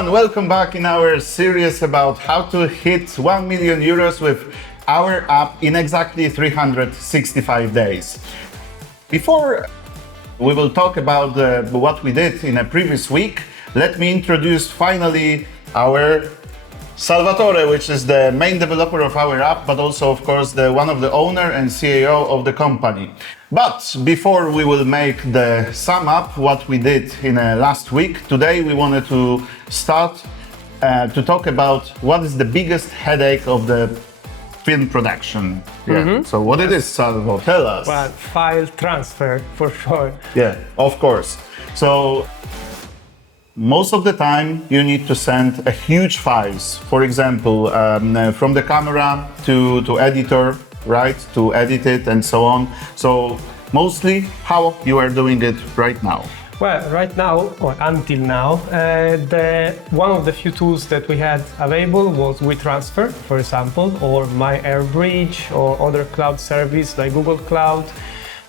everyone, welcome back in our series about how to hit 1 million euros with our app in exactly 365 days. Before we will talk about what we did in a previous week, let me introduce finally our Salvatore, which is the main developer of our app, but also, of course, one of the owner and CEO of the company. But before we will make the sum up what we did in last week, today we wanted to start to talk about what is the biggest headache of the film production. Yeah. So what it is, Salvo? Tell us. Well, file transfer for sure. Yeah, of course. So most of the time you need to send a huge files, for example, from the camera to editor, right, to edit it and so on. So mostly how you are doing it right now? Well, right now, or until now, one of the few tools that we had available was WeTransfer, for example, or MyAirBridge or other cloud service like Google Cloud.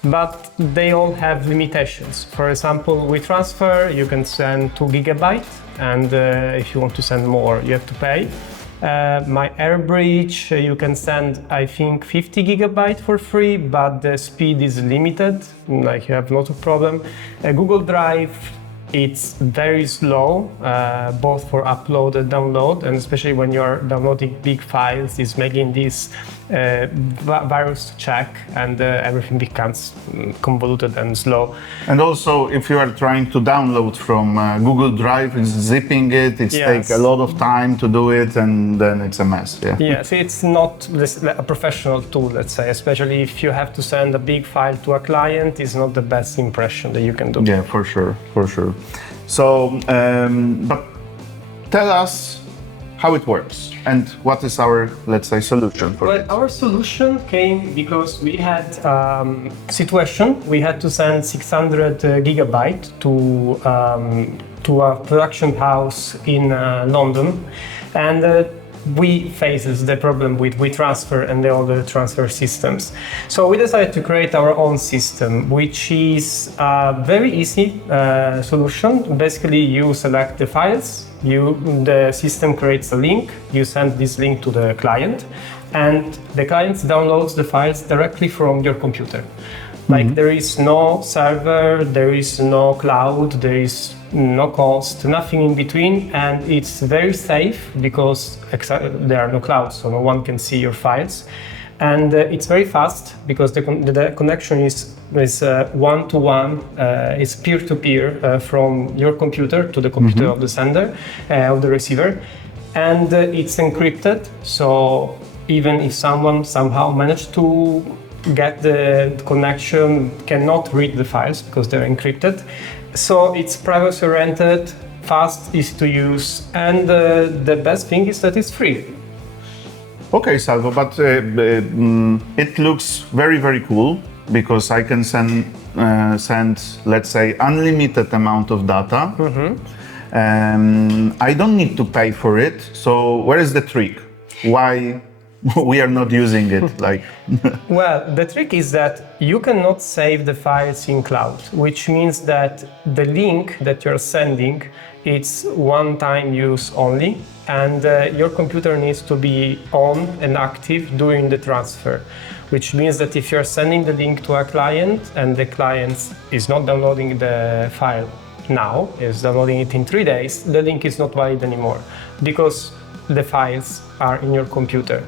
But they all have limitations. For example, WeTransfer, you can send 2 GB, and if you want to send more, you have to pay. MyAirBridge, you can send, I think, 50 GB for free, but the speed is limited, like you have a lot of problem. Google Drive, it's very slow, both for upload and download, and especially when you're downloading big files, it's making this virus check, and everything becomes convoluted and slow. And also, if you are trying to download from Google Drive, it's zipping it, it takes a lot of time to do it, and then it's a mess. Yeah. Yes, it's not a professional tool, let's say, especially if you have to send a big file to a client, it's not the best impression that you can do. Yeah, for sure, for sure. So, but tell us how it works and what is our, let's say, solution for it. Our solution came because we had situation. We had to send 600 gigabyte to a production house in London, and we faces the problem with WeTransfer and the other transfer systems. So we decided to create our own system, which is a very easy solution. Basically, you select the files, the system creates a link, you send this link to the client, and the client downloads the files directly from your computer. Like there is no server, there is no cloud, there is no cost, nothing in between, and it's very safe because there are no clouds, so no one can see your files. And it's very fast because the connection is one-to-one, it's peer-to-peer from your computer to the computer of the sender, of the receiver. And it's encrypted, so even if someone somehow managed to get the connection, cannot read the files because they're encrypted. So it's privacy-oriented, fast, easy to use, and the best thing is that it's free. Okay, Salvo, but it looks very, very cool because I can send, let's say, unlimited amount of data. I don't need to pay for it. So where is the trick? Why we are not using it? Like Well, the trick is that you cannot save the files in cloud, which means that the link that you're sending, it's one-time use only, and your computer needs to be on and active during the transfer, which means that if you're sending the link to a client and the client is not downloading the file now, is downloading it in 3 days, the link is not valid anymore because the files are in your computer.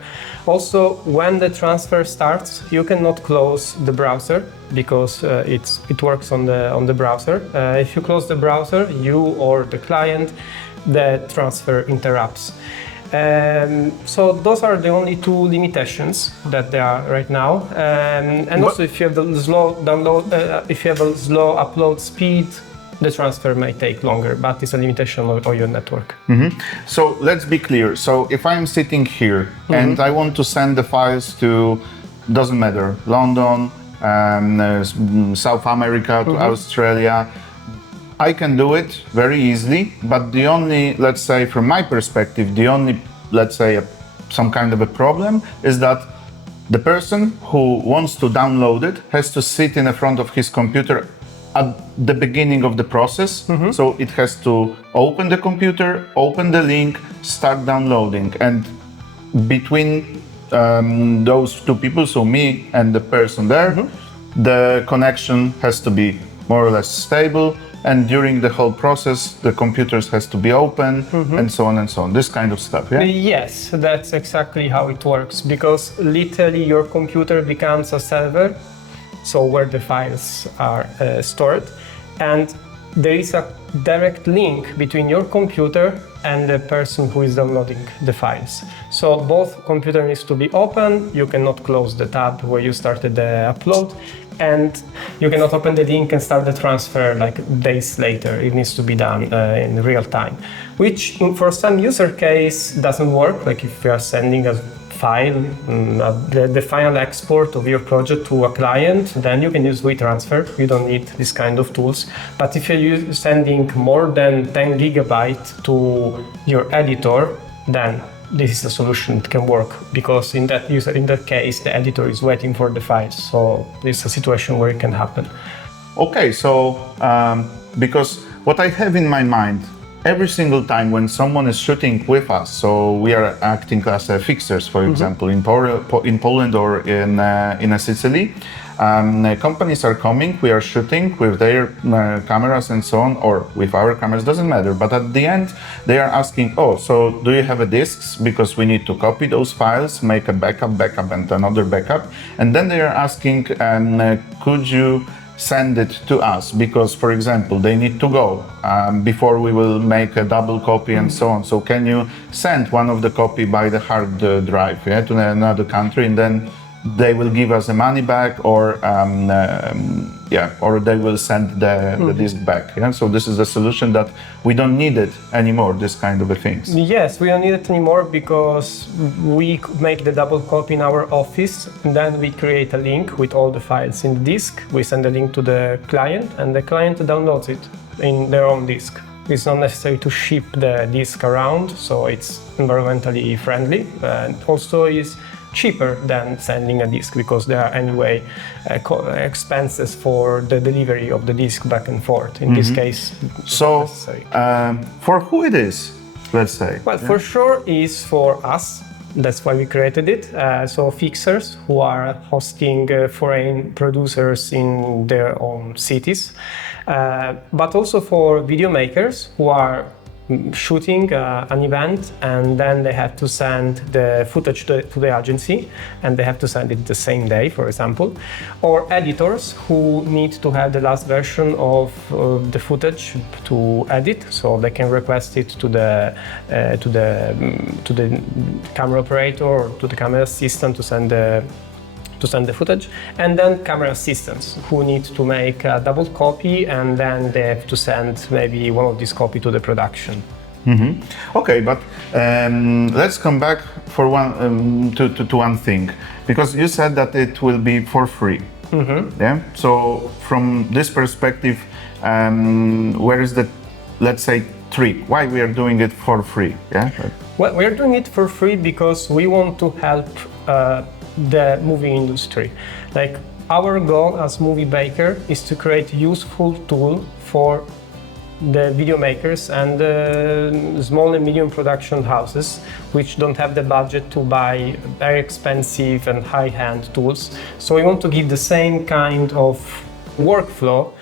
Also, when the transfer starts, you cannot close the browser because it works on the browser. If you close the browser, you or the client, the transfer interrupts. So those are the only 2 limitations that there are right now. And also, if you have the slow download, if you have a slow upload speed, the transfer may take longer, but it's a limitation of your network. So let's be clear. So if I'm sitting here and I want to send the files to, doesn't matter, London, South America, to Australia, I can do it very easily. But the only, let's say, from my perspective, the only, let's say, some kind of a problem is that the person who wants to download it has to sit in front of his computer at the beginning of the process. So it has to open the computer, open the link, start downloading, and between those two people, so me and the person there, the connection has to be more or less stable, and during the whole process the computers has to be open, and so on and so on, this kind of stuff. Yes, that's exactly how it works, because literally your computer becomes a server, so where the files are stored, and there is a direct link between your computer and the person who is downloading the files. So both computer needs to be open, you cannot close the tab where you started the upload, and you cannot open the link and start the transfer like days later. It needs to be done in real time, which for some user case doesn't work. Like if you are sending a file, the final export of your project to a client, then you can use WeTransfer. You don't need this kind of tools. But if you're sending more than 10 gigabytes to your editor, then this is a solution that can work, because in that case, the editor is waiting for the files. So this is a situation where it can happen. Okay, so because what I have in my mind, every single time when someone is shooting with us, so we are acting as fixers, for example, in Poland or in Sicily, companies are coming, we are shooting with their cameras and so on, or with our cameras, doesn't matter. But at the end, they are asking, oh, so do you have a discs? Because we need to copy those files, make a backup, and another backup. And then they are asking, could you send it to us? Because, for example, they need to go before we will make a double copy and so on. So can you send one of the copy by the hard drive to another country, and then they will give us the money back, or or they will send the disk back. So this is a solution that we don't need it anymore, this kind of things. Yes, we don't need it anymore, because we make the double copy in our office, and then we create a link with all the files in the disk. We send the link to the client, and the client downloads it in their own disk. It's not necessary to ship the disk around, so it's environmentally friendly, and also is cheaper than sending a disk, because there are anyway expenses for the delivery of the disk back and forth. In this case, so for who it is, let's say? Well, for sure is for us. That's why we created it. So fixers who are hosting foreign producers in their own cities, but also for video makers who are shooting an event, and then they have to send the footage to the agency, and they have to send it the same day, for example. Or editors who need to have the last version of the footage to edit, so they can request it to the camera operator or to the camera assistant to send the footage. And then camera assistants who need to make a double copy, and then they have to send maybe one of these copy to the production. Okay, but let's come back for to one thing, because you said that it will be for free. Yeah. So from this perspective, where is the, let's say, trick? Why we are doing it for free? Yeah. Well, we are doing it for free because we want to help the movie industry. Like, our goal as movie maker is to create useful tool for the video makers and small and medium production houses which don't have the budget to buy very expensive and high-end tools. So we want to give the same kind of workflow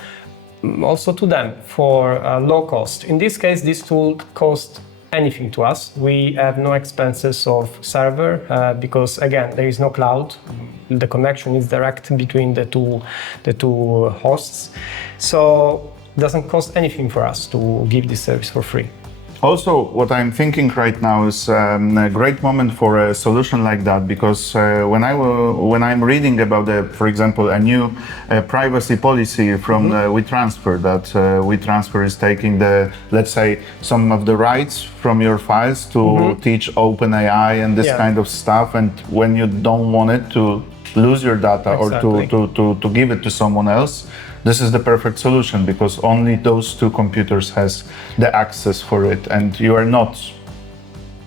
also to them for low cost. In this case, this tool costs anything to us. We have no expenses of server because, again, there is no cloud. The connection is direct between the two hosts. So it doesn't cost anything for us to give this service for free. Also, what I'm thinking right now is a great moment for a solution like that, because when I'm reading about, for example, a new privacy policy from WeTransfer, that WeTransfer is taking let's say, some of the rights from your files to teach OpenAI and this kind of stuff, and when you don't want it to lose your data or to give it to someone else, this is the perfect solution, because only those two computers has the access for it, and you are not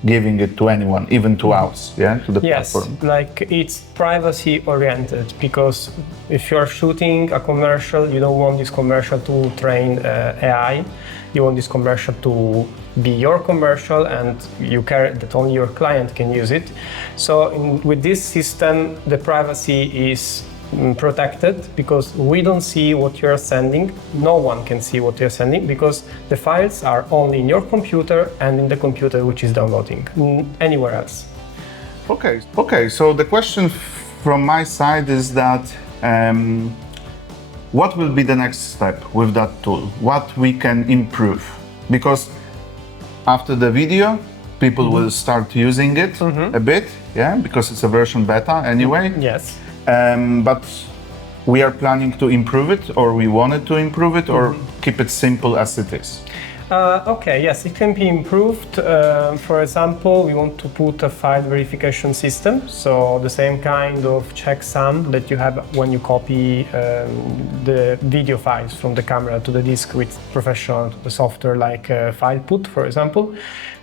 giving it to anyone, even to us, to the platform. Like it's privacy oriented, because if you're shooting a commercial, you don't want this commercial to train AI. You want this commercial to be your commercial, and you care that only your client can use it. So with this system, the privacy is protected, because we don't see what you're sending. No one can see what you're sending, because the files are only in your computer and in the computer which is downloading, anywhere else. Okay. So the question from my side is that what will be the next step with that tool? What we can improve? Because after the video, people will start using it a bit, because it's a version beta anyway. Yes. But we are planning to improve it, or we wanted to improve it, or keep it simple as it is. Yes, it can be improved. For example, we want to put a file verification system, so the same kind of checksum that you have when you copy the video files from the camera to the disk with professional software like FilePut, for example.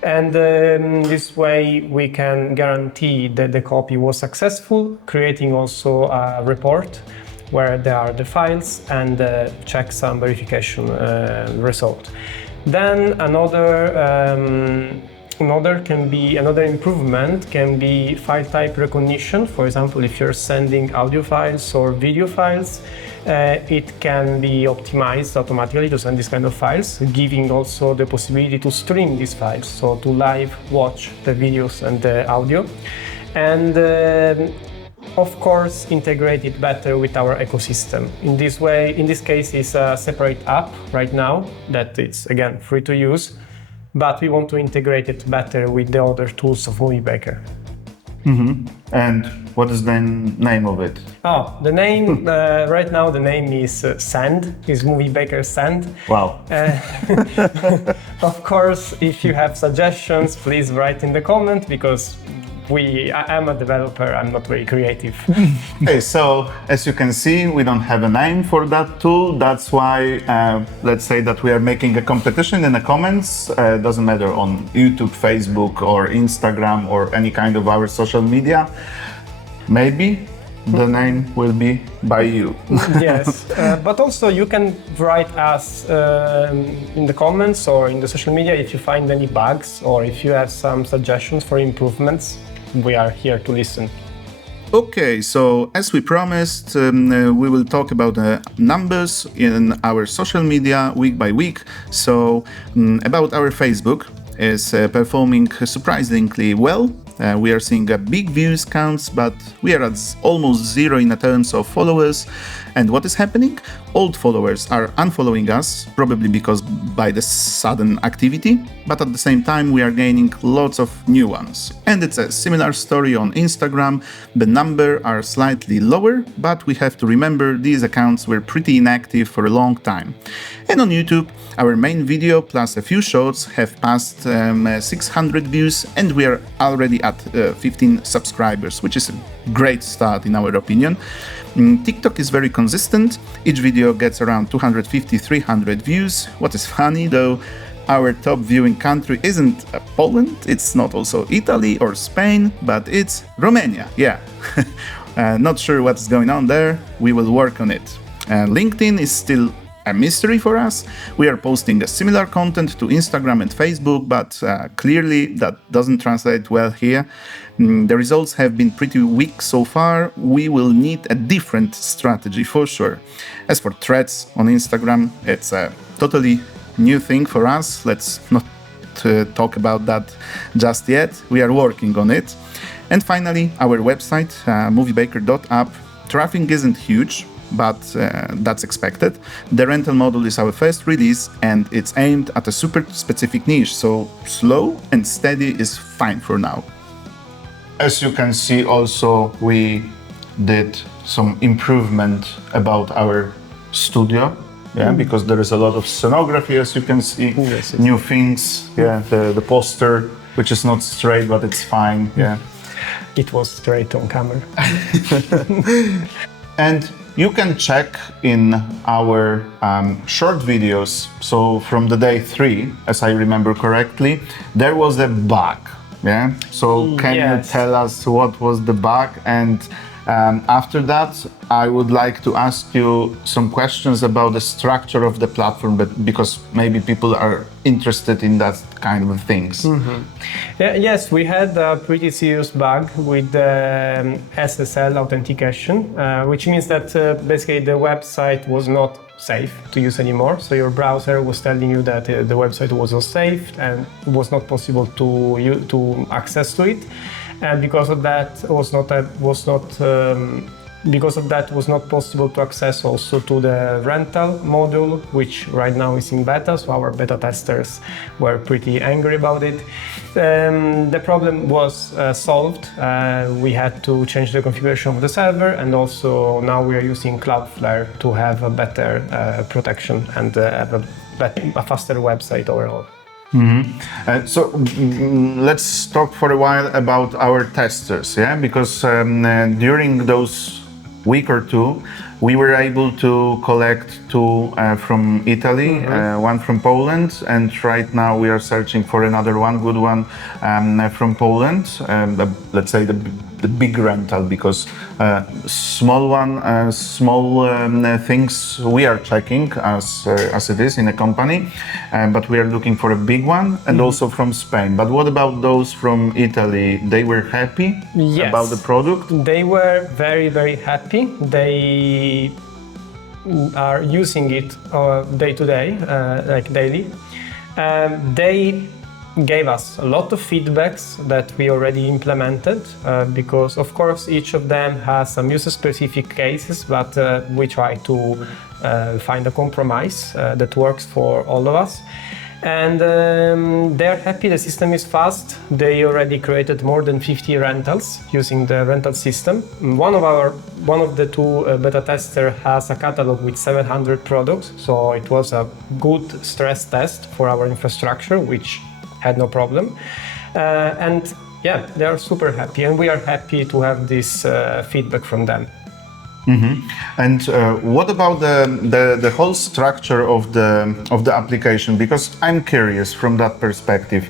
And this way we can guarantee that the copy was successful, creating also a report where there are the files and the checksum verification result. Then another improvement can be file type recognition. For example, if you're sending audio files or video files, it can be optimized automatically to send this kind of files, giving also the possibility to stream these files, so to live watch the videos and the audio. And of course, integrate it better with our ecosystem. In this way, in this case, it's a separate app right now that it's again free to use, but we want to integrate it better with the other tools of MovieBaker. And what is the name of it? The name right now the name is Send. Is MovieBaker Send. Wow. Of course, if you have suggestions, please write in the comment, because I am a developer, I'm not very creative. Okay, so as you can see, we don't have a name for that tool. That's why, let's say that we are making a competition in the comments. Doesn't matter on YouTube, Facebook, or Instagram, or any kind of our social media. Maybe the name will be by you. Yes, but also you can write us in the comments or in the social media if you find any bugs, or if you have some suggestions for improvements. We are here to listen. Okay, so as we promised, we will talk about the numbers in our social media week by week. So about our Facebook is performing surprisingly well. We are seeing big views counts, but we are at almost zero in terms of followers. And what is happening? Old followers are unfollowing us, probably because by the sudden activity, but at the same time we are gaining lots of new ones. And it's a similar story on Instagram. The numbers are slightly lower, but we have to remember these accounts were pretty inactive for a long time. And on YouTube, our main video plus a few shorts have passed 600 views, and we are already at 15 subscribers, which is a great start in our opinion. TikTok is very consistent. Each video gets around 250-300 views. What is funny though, our top viewing country isn't Poland, it's not also Italy or Spain, but it's Romania. Not sure what's going on there. We will work on it. LinkedIn is still a mystery for us. We are posting a similar content to Instagram and Facebook, but clearly that doesn't translate well here. The results have been pretty weak so far. We will need a different strategy for sure. As for threads on Instagram, it's a totally new thing for us. Let's not talk about that just yet. We are working on it. And finally, our website, moviebaker.app. Traffic isn't huge, but that's expected. The rental model is our first release, and it's aimed at a super specific niche, so slow and steady is fine for now. As you can see, also we did some improvement about our studio, because there is a lot of scenography, as you can see. Yes. New things, the poster, which is not straight, but it's fine. It was straight on camera. And you can check in our short videos. So from the day 3, as I remember correctly, there was a bug. Yeah. So can you Yes. tell us what was the bug? And after that, I would like to ask you some questions about the structure of the platform, but because maybe people are interested in that kind of things. Yes, we had a pretty serious bug with the SSL authentication, which means that basically the website was not safe to use anymore. So your browser was telling you that the website was not safe and it was not possible to access to it. And because of that was not possible to access also to the rental module, which right now is in beta. So our beta testers were pretty angry about it. The problem was solved. We had to change the configuration of the server, and also now we are using Cloudflare to have a better protection and have a faster website overall. Let's talk for a while about our testers, yeah? Because during those week or two, we were able to collect two from Italy, one from Poland, and right now we are searching for another one, good one from Poland. Let's say the big rental, because small things we are checking as it is in a company, but we are looking for a big one, and also from Spain. But what about those from Italy? They were happy about the product? They were very, very happy. They are using it day to day, like daily. They gave us a lot of feedbacks that we already implemented, because of course each of them has some user-specific cases, but we try to find a compromise that works for all of us. And they're happy, the system is fast. They already created more than 50 rentals using the rental system. One of the two beta testers has a catalog with 700 products, so it was a good stress test for our infrastructure, which had no problem. And yeah, they are super happy, and we are happy to have this feedback from them. And what about the whole structure of the application? Because I'm curious from that perspective.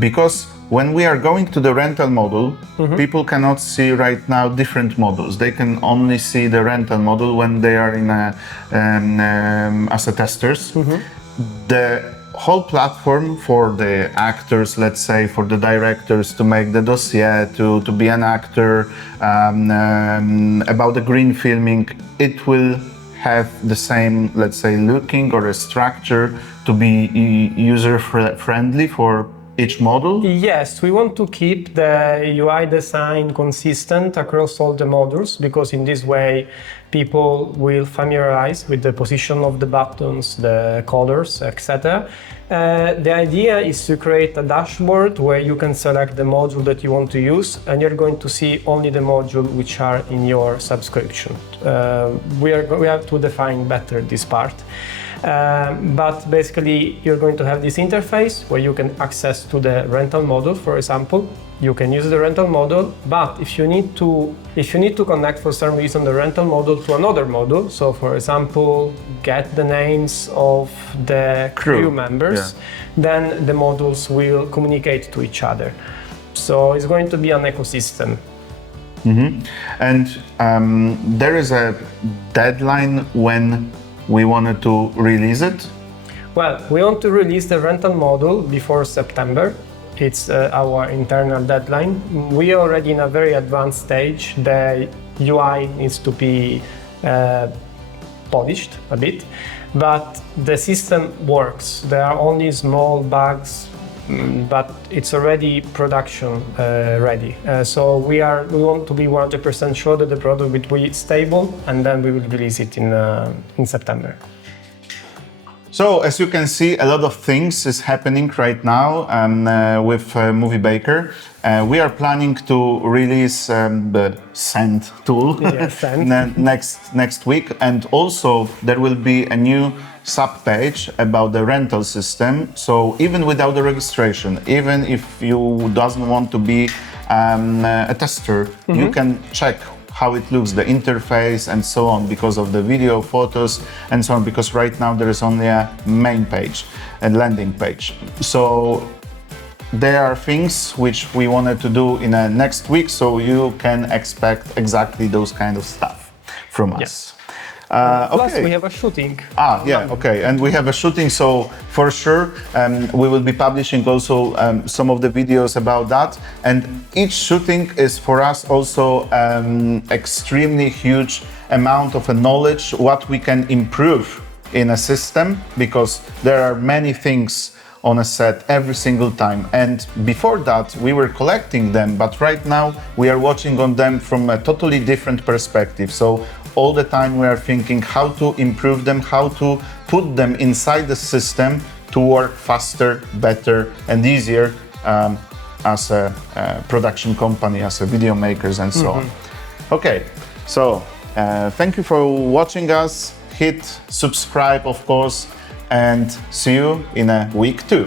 Because when we are going to the rental model, people cannot see right now different models. They can only see the rental model when they are in as a testers. The whole platform for the actors, let's say, for the directors to make the dossier, to be an actor, about the green filming, it will have the same, let's say, looking or a structure to be user-friendly for each model? Yes, we want to keep the UI design consistent across all the modules, because in this way people will familiarize with the position of the buttons, the colors, etc. The idea is to create a dashboard where you can select the module that you want to use, and you're going to see only the modules which are in your subscription. We have to define better this part. But basically you're going to have this interface where you can access to the rental model, for example. You can use the rental model, but if you need to connect for some reason the rental model to another model, so for example get the names of the crew members, then the modules will communicate to each other. So it's going to be an ecosystem. And there is a deadline when we wanted to release it? Well, we want to release the rental model before September. It's our internal deadline. We are already in a very advanced stage. The UI needs to be polished a bit, but the system works. There are only small bugs, but it's already production ready. So we want to be 100% sure that the product will be stable, and then we will release it in September. So as you can see, a lot of things is happening right now with Movie Baker. We are planning to release the Send tool next week, and also there will be a new sub-page about the rental system. So even without the registration, even if you doesn't want to be a tester, you can check how it looks, the interface and so on, because of the video, photos and so on, because right now there is only a main page, a landing page. So there are things which we wanted to do in the next week, so you can expect exactly those kind of stuff from us. Plus, okay. we have a shooting. Yeah, okay. And we have a shooting, so for sure we will be publishing also some of the videos about that. And each shooting is for us also extremely huge amount of knowledge what we can improve in a system, because there are many things on a set every single time. And before that, we were collecting them, but right now we are watching on them from a totally different perspective. So all the time we are thinking how to improve them, how to put them inside the system to work faster, better, and easier as a production company, as a video makers, and so on. Okay, so thank you for watching us. Hit subscribe, of course, and see you in a week 2.